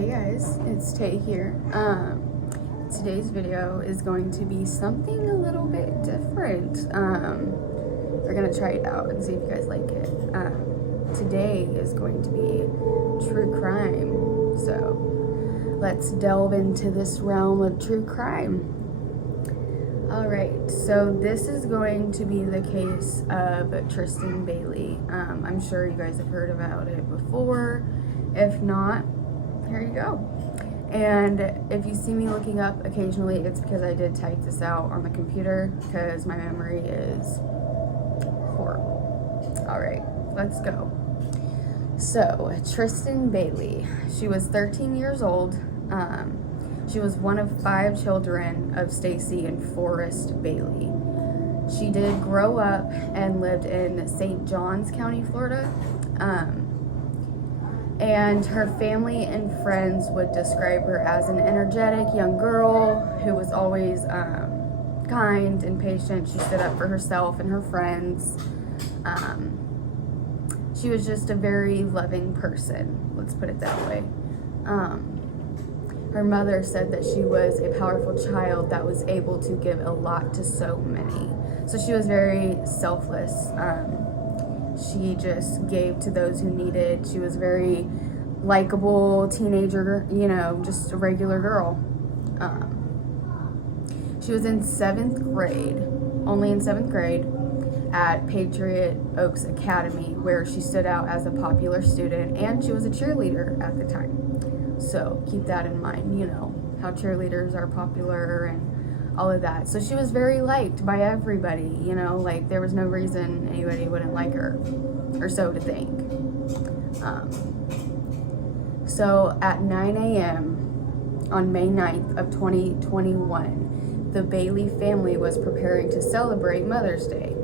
Hey guys, it's Tay here. Today's video is going to be something a little bit different. We're gonna try it out and see if you guys like it. Today is going to be true crime. So let's delve into this realm of true crime. Alright, so this is going to be the case of Tristyn Bailey. I'm sure you guys have heard about it before. If not, here you go. And if you see me looking up occasionally, it's because I did type this out on the computer because my memory is horrible. Alright, let's go. So, Tristyn Bailey, she was 13 years old. She was one of 5 children of Stacy and Forrest Bailey. She did grow up and lived in St. Johns County, Florida. And her family and friends would describe her as an energetic young girl who was always kind and patient. She stood up for herself and her friends. She was just a very loving person, let's put it that way. Her mother said that she was a powerful child that was able to give a lot to so many. So she was very selfless. She just gave to those who needed. She was very likable teenager, you know, just a regular girl. She was in 7th grade, only in 7th grade, at Patriot Oaks Academy, where she stood out as a popular student, and she was a cheerleader at the time. So keep that in mind, you know, how cheerleaders are popular and all of that. So she was very liked by everybody, you know, like there was no reason anybody wouldn't like her, or so to think. So at 9 a.m. on May 9th of 2021, the Bailey family was preparing to celebrate Mother's Day.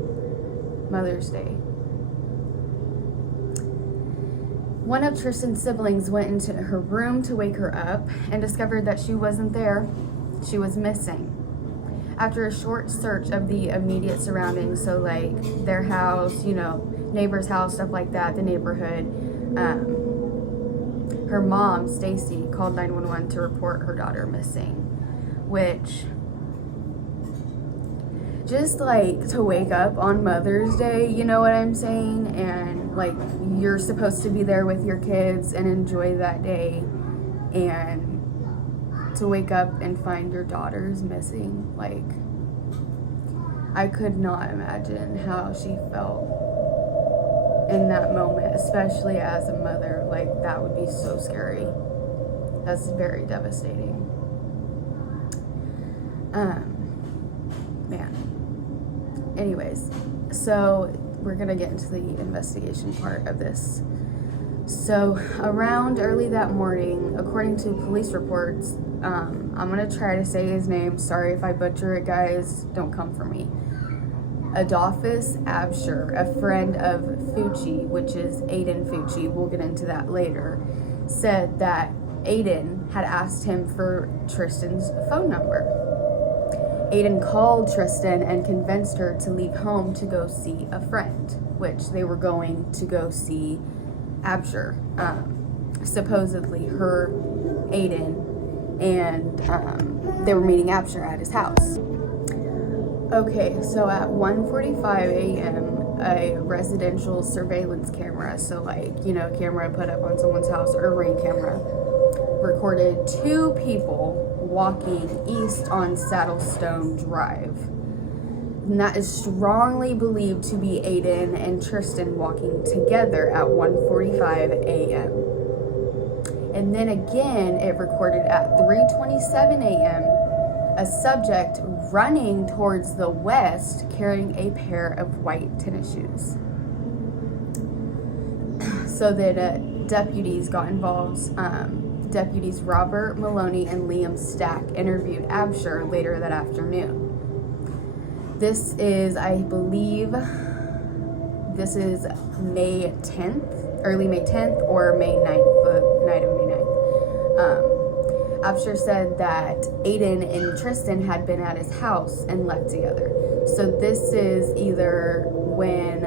One of Tristyn's siblings went into her room to wake her up and discovered that she wasn't there. She was missing. After a short search of the immediate surroundings, so like their house, you know, neighbor's house, stuff like that, the neighborhood, her mom, Stacy, called 911 to report her daughter missing, which, just like to wake up on Mother's Day, you know what I'm saying? And like you're supposed to be there with your kids and enjoy that day, and to wake up and find your daughter's missing, like I could not imagine how she felt in that moment, especially as a mother. Like that would be so scary. That's very devastating. Man. Anyways, so we're gonna get into the investigation part of this. So around early that morning, according to police reports, I'm gonna try to say his name. Sorry if I butcher it, guys. Don't come for me. Adolphus Absher, a friend of Fucci, which is Aiden Fucci, we'll get into that later, said that Aiden had asked him for Tristyn's phone number. Aiden called Tristyn and convinced her to leave home to go see a friend, which they were going to go see Absher, supposedly her, Aiden, and they were meeting Absher at his house. Okay, so at 1:45 a.m., a residential surveillance camera, so like, you know, camera put up on someone's house, or a Ring camera, recorded 2 people walking east on Saddlestone Drive. And that is strongly believed to be Aiden and Tristyn walking together at 1:45 a.m. And then again, it recorded at 3:27 a.m. a subject running towards the west carrying a pair of white tennis shoes. So that deputies got involved. Deputies Robert Maloney and Liam Stack interviewed Absher later that afternoon. This is, I believe, this is May 10th, early May 10th or May 9th, the night of May 9th. Absher said that Aiden and Tristyn had been at his house and left together. So this is either when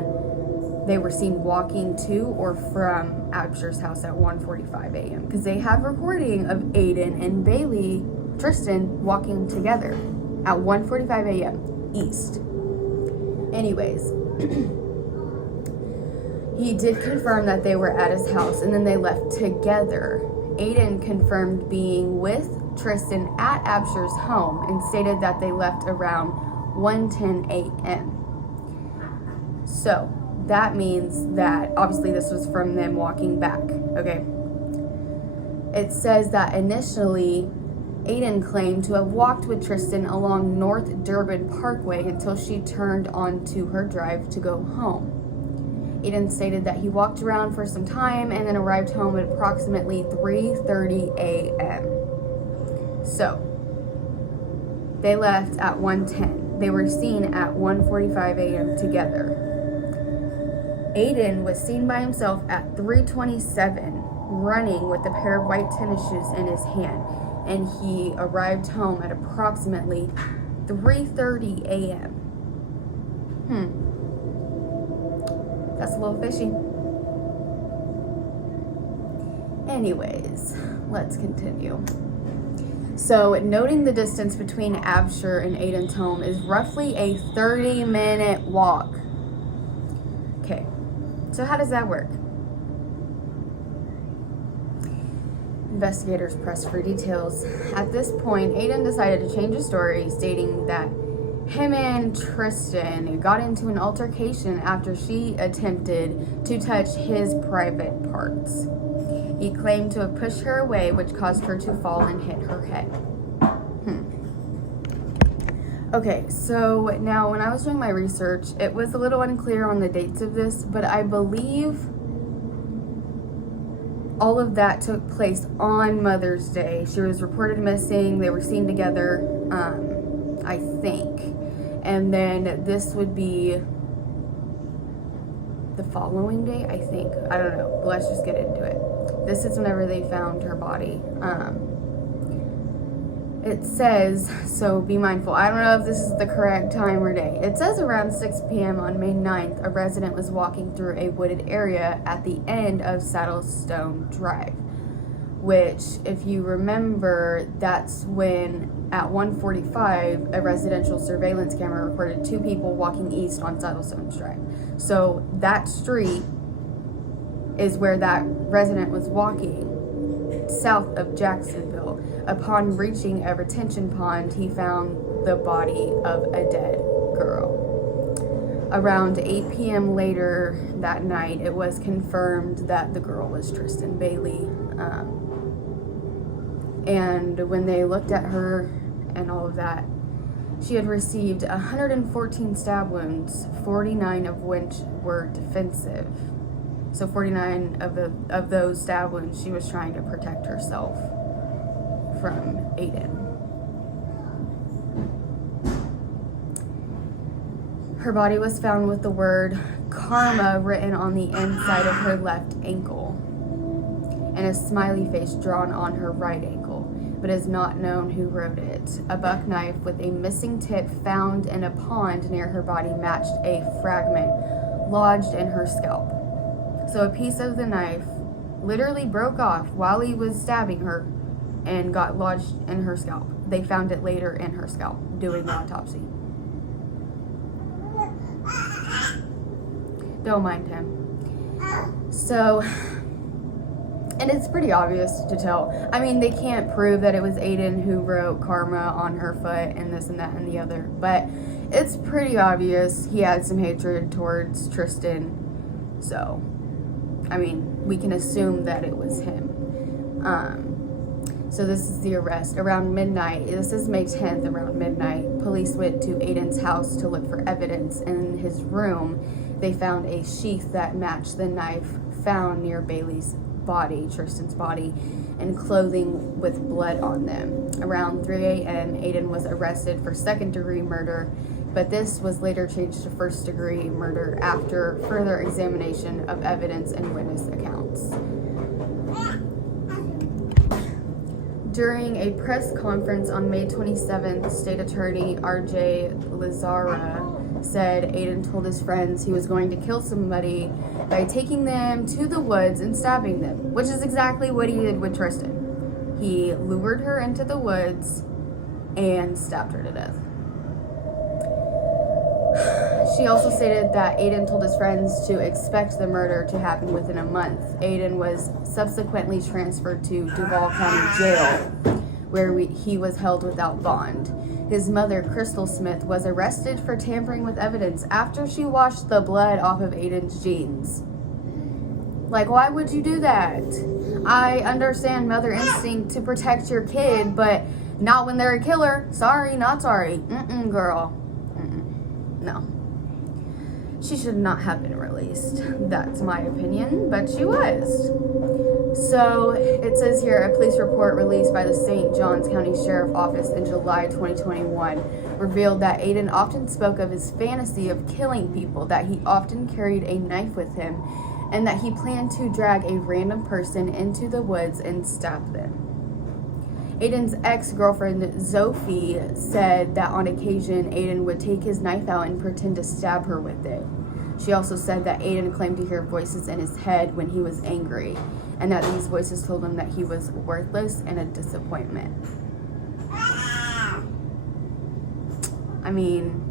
they were seen walking to or from Absher's house at 1:45 a.m. because they have recording of Aiden and Bailey, Tristyn, walking together at 1:45 a.m. East. Anyways, he did confirm that they were at his house and then they left together. Aiden confirmed being with Tristyn at Absher's home and stated that they left around 1:10 a.m. So that means that obviously this was from them walking back, okay? It says that initially Aiden claimed to have walked with Tristyn along North Durban Parkway until she turned onto her drive to go home. Aiden stated that he walked around for some time and then arrived home at approximately 3:30 a.m. So, they left at 1:10. They were seen at 1:45 a.m. together. Aiden was seen by himself at 3:27, running with a pair of white tennis shoes in his hand, and he arrived home at approximately 3:30 a.m. That's a little fishy. Anyways, let's continue. So, noting the distance between Absher and Aiden's home is roughly a 30-minute walk. Okay, so how does that work? Investigators pressed for details. At this point, Aiden decided to change his story, stating that him and Tristyn got into an altercation after she attempted to touch his private parts. He claimed to have pushed her away, which caused her to fall and hit her head. Okay, so now when I was doing my research, it was a little unclear on the dates of this, but I believe all of that took place on Mother's Day. She was reported missing. They were seen together, I think. And then this would be the following day, I think. I don't know. But let's just get into it. This is whenever they found her body. It says, so be mindful. I don't know if this is the correct time or day. It says around 6 p.m. on May 9th, a resident was walking through a wooded area at the end of Saddlestone Drive, which, if you remember, that's when at 1:45, a residential surveillance camera recorded two people walking east on Saddlestone Drive. So that street is where that resident was walking, south of Jacksonville. Upon reaching a retention pond, he found the body of a dead girl. Around 8 p.m. later that night, it was confirmed that the girl was Tristyn Bailey. And when they looked at her and all of that, she had received 114 stab wounds, 49 of which were defensive. So 49 of those stab wounds, she was trying to protect herself from Aiden. Her body was found with the word karma written on the inside of her left ankle and a smiley face drawn on her right ankle, but is not known who wrote it. A buck knife with a missing tip found in a pond near her body matched a fragment lodged in her scalp. So a piece of the knife literally broke off while he was stabbing her and got lodged in her scalp. They found it later in her scalp doing the autopsy. Don't mind him. So, and it's pretty obvious to tell. I mean, they can't prove that it was Aiden who wrote karma on her foot and this and that and the other, but it's pretty obvious he had some hatred towards Tristyn. So, I mean, we can assume that it was him. So this is the arrest. Around midnight, this is May 10th, around midnight, police went to Aiden's house to look for evidence. In his room, they found a sheath that matched the knife found near Bailey's body, Tristyn's body, and clothing with blood on them. Around 3 a.m., Aiden was arrested for second-degree murder, but this was later changed to first-degree murder after further examination of evidence and witness accounts. During a press conference on May 27th, State Attorney R.J. Lazara said Aiden told his friends he was going to kill somebody by taking them to the woods and stabbing them, which is exactly what he did with Tristyn. He lured her into the woods and stabbed her to death. She also stated that Aiden told his friends to expect the murder to happen within a month. Aiden was subsequently transferred to Duval County Jail, where he was held without bond. His mother, Crystal Smith, was arrested for tampering with evidence after she washed the blood off of Aiden's jeans. Like, why would you do that? I understand mother instinct to protect your kid, but not when they're a killer. Sorry, not sorry. Girl. No. She should not have been released. That's my opinion, but she was. So it says here, a police report released by the St. Johns County Sheriff's Office in July 2021 revealed that Aiden often spoke of his fantasy of killing people, that he often carried a knife with him, and that he planned to drag a random person into the woods and stab them. Aiden's ex-girlfriend, Zophie, said that on occasion, Aiden would take his knife out and pretend to stab her with it. She also said that Aiden claimed to hear voices in his head when he was angry, and that these voices told him that he was worthless and a disappointment. I mean,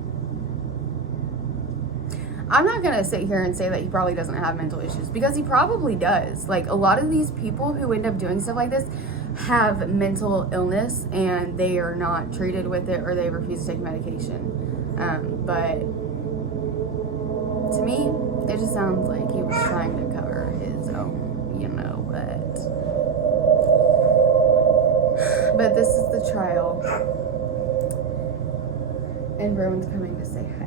I'm not going to sit here and say that he probably doesn't have mental issues, because he probably does. Like, a lot of these people who end up doing stuff like this have mental illness and they are not treated with it, or they refuse to take medication. But to me, it just sounds like he was trying to cover his own, you know what. But this is the trial. And Rowan's coming to say hi.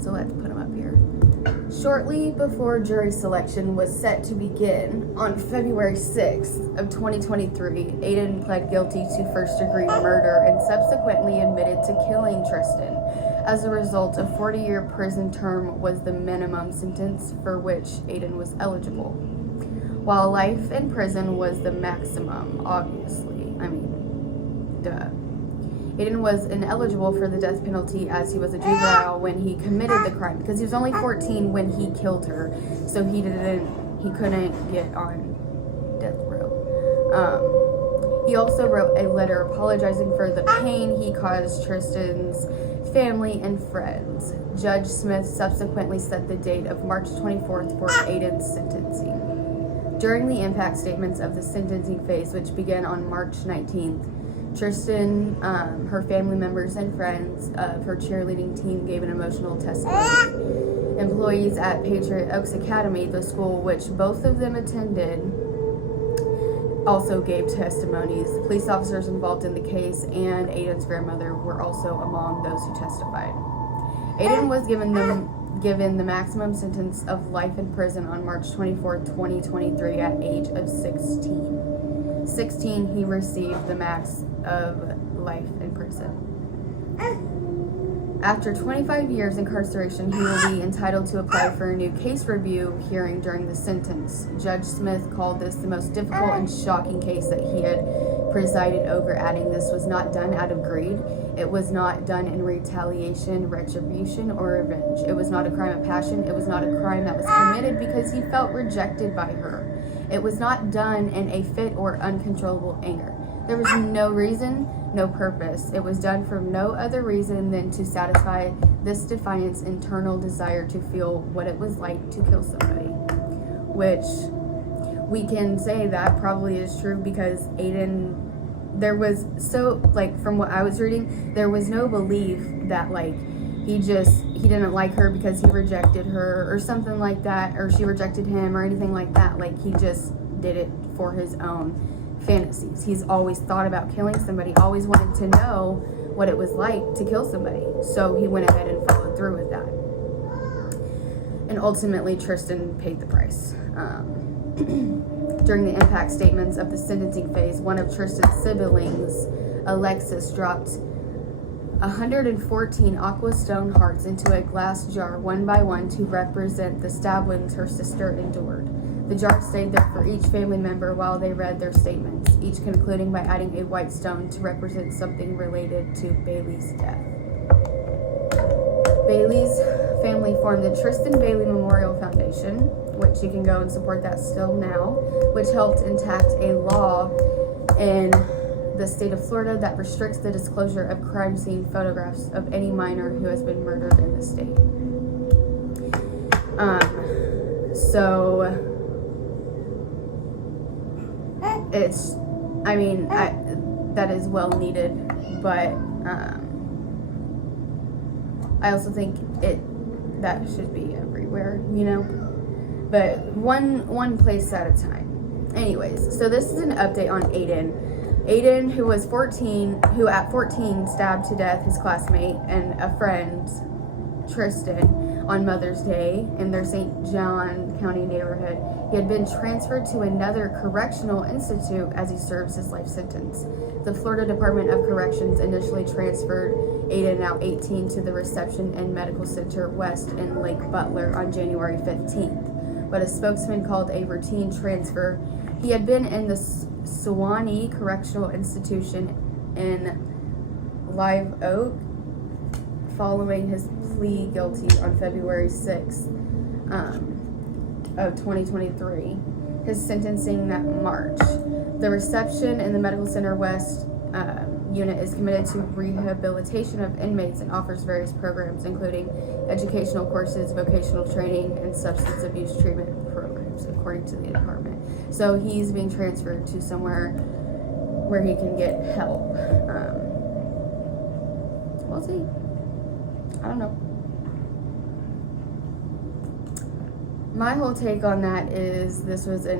So let's put him up here. Shortly before jury selection was set to begin on February 6th of 2023, Aiden pled guilty to first-degree murder and subsequently admitted to killing Tristyn. As a result, a 40-year prison term was the minimum sentence for which Aiden was eligible, while life in prison was the maximum, obviously. I mean, duh. Aiden was ineligible for the death penalty as he was a juvenile when he committed the crime, because he was only 14 when he killed her, so he couldn't get on death row. He also wrote a letter apologizing for the pain he caused Tristyn's family and friends. Judge Smith subsequently set the date of March 24th for Aiden's sentencing. During the impact statements of the sentencing phase, which began on March 19th, Tristyn, her family members and friends of her cheerleading team gave an emotional testimony. Employees at Patriot Oaks Academy, the school which both of them attended, also gave testimonies. Police officers involved in the case and Aiden's grandmother were also among those who testified. Aiden was given the maximum sentence of life in prison on March 24, 2023 at age of 16. 16, he received the max of life in prison. After 25 years incarceration, he will be entitled to apply for a new case review hearing during the sentence. Judge Smith called this the most difficult and shocking case that he had presided over, adding this was not done out of greed. It was not done in retaliation, retribution, or revenge. It was not a crime of passion. It was not a crime that was committed because he felt rejected by her. It was not done in a fit or uncontrollable anger. There was no reason, no purpose. It was done for no other reason than to satisfy this defiant's internal desire to feel what it was like to kill somebody. Which we can say that probably is true, because Aiden, there was from what I was reading, there was no belief that he didn't like her because he rejected her or something like that, or she rejected him or anything like that. He just did it for his own fantasies. He's always thought about killing somebody, always wanted to know what it was like to kill somebody. So he went ahead and followed through with that. And ultimately, Tristyn paid the price. During the impact statements of the sentencing phase, one of Tristyn's siblings, Alexis, dropped 114 aqua stone hearts into a glass jar one by one to represent the stab wounds her sister endured. The jar stayed there for each family member while they read their statements, each concluding by adding a white stone to represent something related to Bailey's death. Bailey's family formed the Tristyn Bailey Memorial Foundation, which you can go and support that still now, which helped enact a law in the state of Florida that restricts the disclosure of crime scene photographs of any minor who has been murdered in the state. So it's, I mean, that is well needed, but I also think that should be everywhere, you know, but one place at a time. Anyways, so this is an update on Aiden, who was 14, who at 14 stabbed to death his classmate and a friend, Tristyn, on Mother's Day in their St. John County neighborhood. He had been transferred to another correctional institute as he serves his life sentence. The Florida Department of Corrections initially transferred Aiden, now 18, to the Reception and Medical Center West in Lake Butler on January 15th. But a spokesman called a routine transfer. He had been in the Sewanee Correctional Institution in Live Oak following his plea guilty on February 6th of 2023. His sentencing that March. The Reception in the Medical Center West unit is committed to rehabilitation of inmates and offers various programs, including educational courses, vocational training, and substance abuse treatment programs, according to the department. So he's being transferred to somewhere where he can get help. We'll see. I don't know. My whole take on that is this was a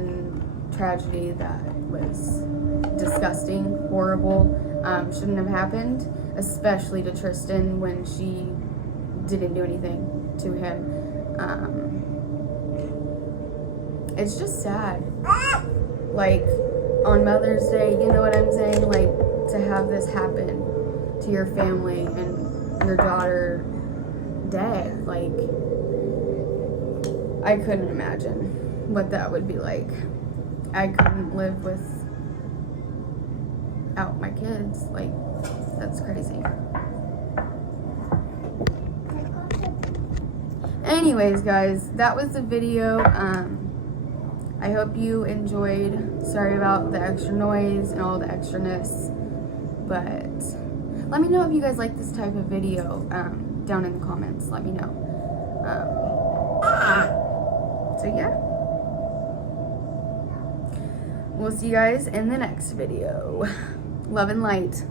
tragedy that was disgusting, horrible, shouldn't have happened, especially to Tristyn when she didn't do anything to him. It's just sad. Like, on Mother's Day, you know what I'm saying? Like, to have this happen to your family and your daughter dead, like, I couldn't imagine what that would be like. I couldn't live without my kids. Like, that's crazy. Anyways, guys, that was the video. I hope you enjoyed. Sorry about the extra noise and all the extraness, but let me know if you guys like this type of video down in the comments. Let me know. So yeah, we'll see you guys in the next video. Love and light.